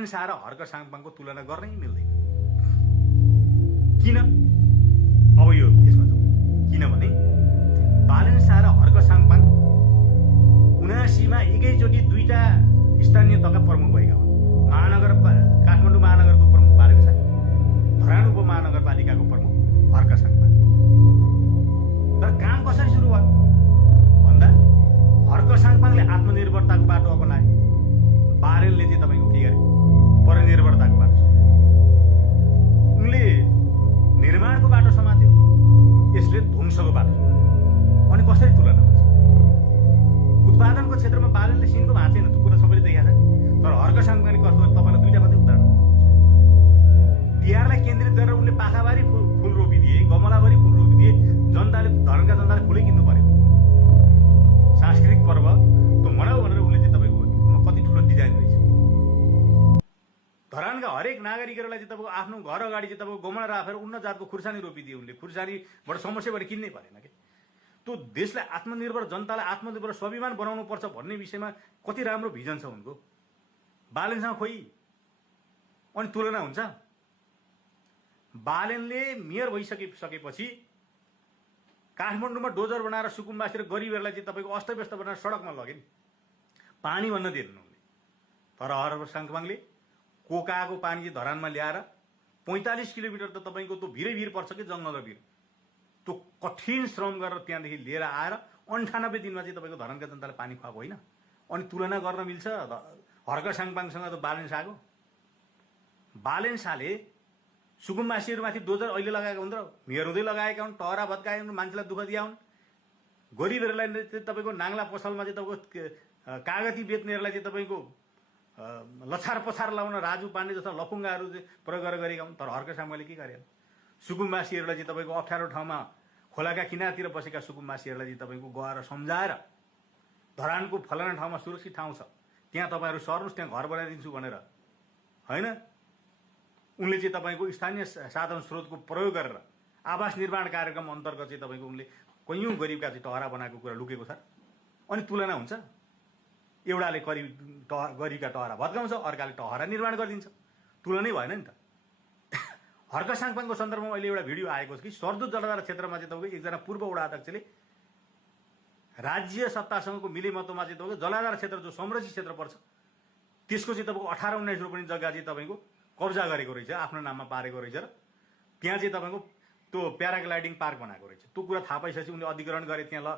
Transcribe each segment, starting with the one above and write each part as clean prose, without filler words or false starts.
बालेन शाह र हर्क साङपाङको तुलना गर्नै मिल्दैन। किन? अब यो यसमा जाउँ। किनभने बालेन शाह र हर्क साङपाङ 79 मा एकैचोटि दुईटा स्थानीय तहका प्रमुख भएका हुन्। काठमाडौँ महानगरको प्रमुख बालेन शाह, धरान उपमहानगरपालिकाको प्रमुख हर्क साङपाङ। तर काम कसरी सुरु भयो भन्दा हर्क साङपाङले आत्मनिर्भरताको बाटो अपनाए, बालेनले चाहिँ तपाईँको के गरे? परनिर्भरताको बाटो समात्यो। उनले निर्माणको बाटो समात्यो, यसले ध्वंसको बाटो समात्यो। अनि कसरी तुलना हुन्छ? उत्पादनको क्षेत्रमा बालेनले सिनको भाँचेन, त्यो कुरा सबैले देखाएको छ। तर हर्क साङपाङले कस्तो? तपाईँलाई दुईटा मात्रै उदाहरण। तिहारलाई केन्द्रित गरेर उनले पाखाबारी फुल रोपिदिए, गमलाभरि फुल रोपिदिए, धरानका जनताले फुलै किन्नु पर्यो। सांस्कृतिक पर्व त्यो मनाऊ भनेर उनले चाहिँ तपाईँको कति ठुलो डिजाइन रहेछ। धरानका हरेक नागरिकहरूलाई चाहिँ तपाईँको आफ्नो घर अगाडि चाहिँ तपाईँको गमला राखेर उन्नत जातको खुर्सानी रोपिदिए उनले। खुर्सानीबाट समस्याबाट किन्नै परेन के। त्यो देशलाई आत्मनिर्भर, जनतालाई आत्मनिर्भर, स्वाभिमान बनाउनु पर्छ भन्ने विषयमा कति राम्रो भिजन छ उनको। बालेनसँग खोइ अनि तुलना हुन्छ? बालेनले मेयर भइसकेपछि काठमाडौँमा डोजर बनाएर सुकुम्बासी र गरिबहरूलाई चाहिँ तपाईँको अस्तव्यस्त बनाएर सडकमा लगे नि, पानी भन्न दिएनन् उनले। तर हर्क साङपाङले कोकाको पानी चाहिँ धरानमा ल्याएर 45 किलोमिटर त तपाईँको त्यो भिर पर्छ कि जङ्गल र भिर, त्यो कठिन श्रम गरेर त्यहाँदेखि लिएर आएर 98 दिनमा चाहिँ तपाईँको धरानका जनताले पानी खुवाएको होइन। अनि तुलना गर्न मिल्छ हर्क साङपाङसँग त बालेन शाहको? बालेन शाहले सुकुम्बासीहरूमाथि डोजर अहिले लगाएका हुन् र मेयर हुँदै लगाएका हुन्, टहरा भत्काए हुन्, मान्छेलाई दुःख दिया हुन्। गरिबहरूलाई चाहिँ तपाईँको नाङ्ला पसलमा चाहिँ तपाईँको कागती बेच्नेहरूलाई चाहिँ तपाईँको लछार पछार लाउन राजु पाण्डे जस्ता लफुङ्गाहरू चाहिँ प्रयोग गरेका हुन्। तर हर्क साङपाङले के गरे? सुकुम्बासीहरूलाई चाहिँ तपाईँको अप्ठ्यारो ठाउँमा खोलाका किनारतिर बसेका सुकुम्बासीहरूलाई चाहिँ तपाईँको गएर सम्झाएर धरानको फलाना ठाउँमा सुरक्षित ठाउँ छ, त्यहाँ तपाईँहरू सर्नुहोस्, त्यहाँ घर बनाइदिन्छु भनेर होइन। उनले चाहिँ तपाईँको स्थानीय साधन स्रोतको प्रयोग गरेर आवास निर्माण कार्यक्रम अन्तर्गत चाहिँ तपाईँको उनले कैयौँ गरिबका चाहिँ टहरा बनाएको कुरा लुकेको छ। अनि तुलना हुन्छ? एउटाले गरिबका टहरा भत्काउँछ, अर्काले टहरा निर्माण गरिदिन्छ। तुलनै भएन नि त। हर्क साङपाङको सन्दर्भमा अहिले एउटा भिडियो आएको छ कि सर्दो जलधारा क्षेत्रमा चाहिँ तपाईँको एकजना पूर्व वडा अध्यक्षले राज्य सत्तासँगको मिलेमतोमा चाहिँ तपाईँको जलाधार क्षेत्र जो संरक्षित क्षेत्र पर्छ त्यसको चाहिँ तपाईँको 18-19 रोपनी जग्गा चाहिँ तपाईँको कब्जा गरेको रहेछ, आफ्नो नाममा पारेको रहेछ र त्यहाँ चाहिँ तपाईँको त्यो प्याराग्लाइडिङ पार्क बनाएको रहेछ। त्यो कुरा थाहा पाइसकेपछि उनले अधिग्रहण गरे त्यहाँ।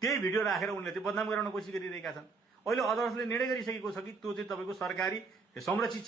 त्यही भिडियो राखेर उनले चाहिँ बदनाम गराउन कोसिस गरिरहेका छन्। अहिले अदालतले निर्णय गरिसकेको छ कि त्यो चाहिँ तपाईँको सरकारी संरक्षित